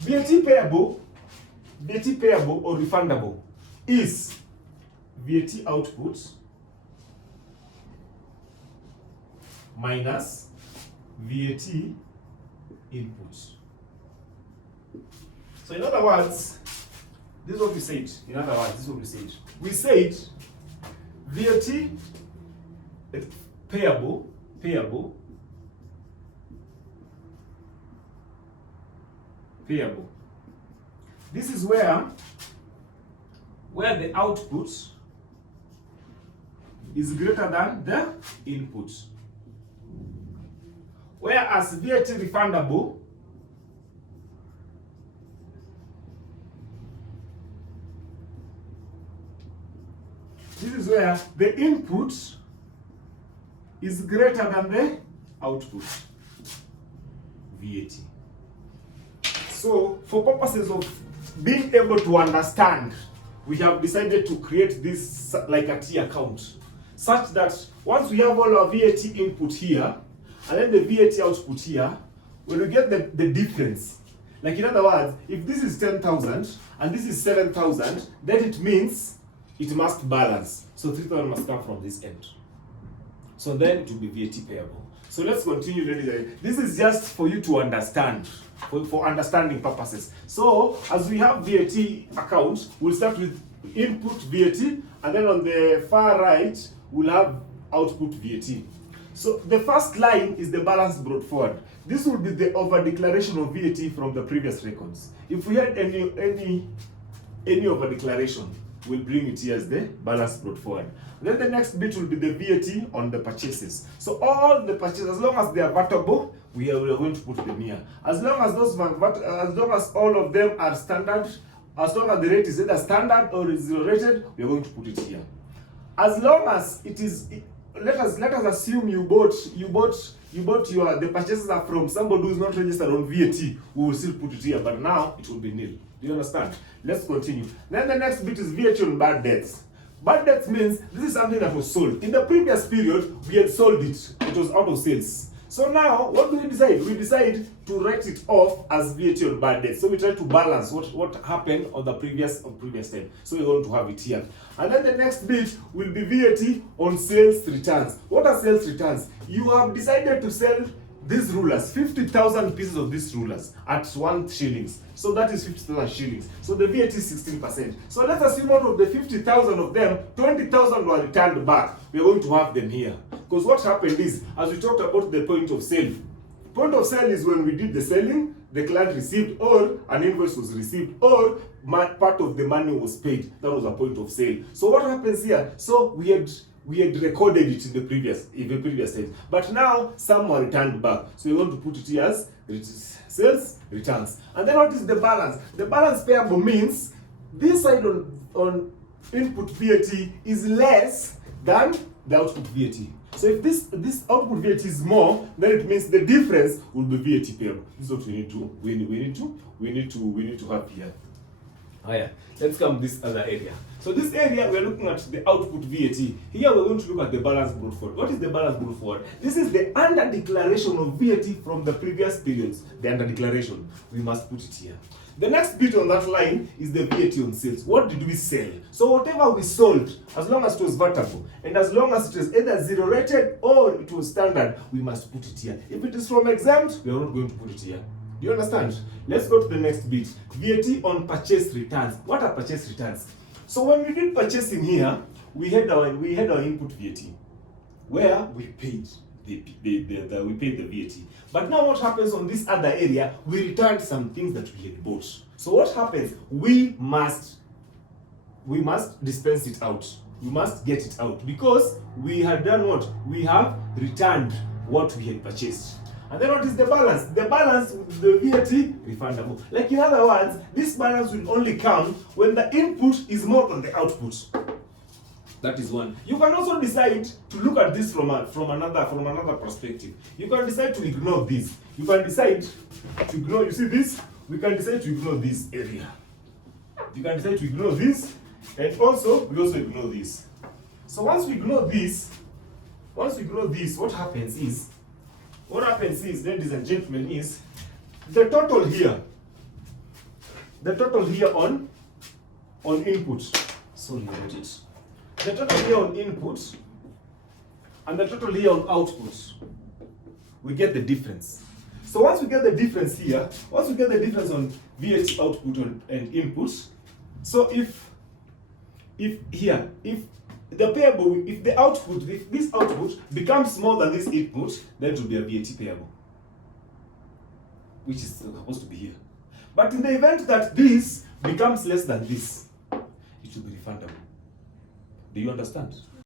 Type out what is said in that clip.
VAT payable or refundable is VAT output minus VAT input. So in other words, this is what we said. In other words, this is what we said. We said VAT payable. This is where the output is greater than the input. Whereas VAT refundable this is where the input is greater than the output, VAT. So, for purposes of being able to understand, we have decided to create this like a T account, such that once we have all our VAT input here, and then the VAT output here, when we get the difference, like in other words, if this is 10,000 and this is 7,000, then it means it must balance. So 3,000 must come from this end. So then it will be VAT payable. So let's continue, ladies and gentlemen. This is just for you to understand, for understanding purposes. So as we have VAT account, we'll start with input VAT, and then on the far right, we'll have output VAT. So the first line is the balance brought forward. This will be the over declaration of VAT from the previous records. If we had any over declaration, we'll bring it here as the balance brought forward. Then the next bit will be the VAT on the purchases. So all the purchases, as long as they are vatable, we are going to put them here. As long as all of them are standard, as long as the rate is either standard or is zero rated, we are going to put it here. As long as it is, let us assume the purchases are from somebody who is not registered on VAT, we will still put it here, but now it will be nil. Do you understand? Let's continue. Then the next bit is VAT on bad debts. Bad debts means this is something that was sold. In the previous period, we had sold it. It was out of sales. So now, what do we decide? We decide to write it off as VAT on bad debts. So we try to balance what happened on the previous time. So we're going to have it here. And then the next bit will be VAT on sales returns. What are sales returns? You have decided to sell these rulers, 50,000 pieces of these rulers at 1 shillings. So that is 50,000 shillings. So the VAT is 16%. So let's assume out of the 50,000 of them, 20,000 were returned back. We are going to have them here. Because what happened is, as we talked about the point of sale is when we did the selling, the client received, or an invoice was received, or part of the money was paid. That was a point of sale. So what happens here? So we had recorded it in the previous time, but now some were returned back. So we want to put it here as sales returns. And then what is the balance? The balance payable means this side on input VAT is less than the output VAT. So if this output VAT is more, then it means the difference will be VAT payable. This is what we need to have here. Oh yeah, let's come to this other area. So this area, we are looking at the output VAT. Here we're going to look at the balance brought forward. What is the balance brought forward? This is the under declaration of VAT from the previous periods. The under declaration. We must put it here. The next bit on that line is the VAT on sales. What did we sell? So whatever we sold, as long as it was vatable, and as long as it was either zero rated or it was standard, we must put it here. If it is from exempt, we are not going to put it here. Do you understand? Let's go to the next bit. VAT on purchase returns. What are purchase returns? So when we did purchasing here, we had our input VAT, where we paid the VAT. But now what happens on this other area? We returned some things that we had bought. So what happens? We must dispense it out. We must get it out because we had done what? We have returned what we had purchased. And then what is the balance? The balance with the VAT refundable. Like in other words, this balance will only come when the input is more than the output. That is one. You can also decide to look at this from another perspective. You can decide to ignore this. You can decide to ignore, you see this? We can decide to ignore this area. You can decide to ignore this, and we also ignore this. So once we ignore this, what happens is, ladies and gentlemen, is the total here the total here on input. Sorry about it. The total here on input and the total here on output. We get the difference. So once we get the difference here, once we get the difference on VAT output and input, so if the payable, if this output becomes more than this input, then it will be a VAT payable, which is supposed to be here. But in the event that this becomes less than this, it will be refundable. Do you understand?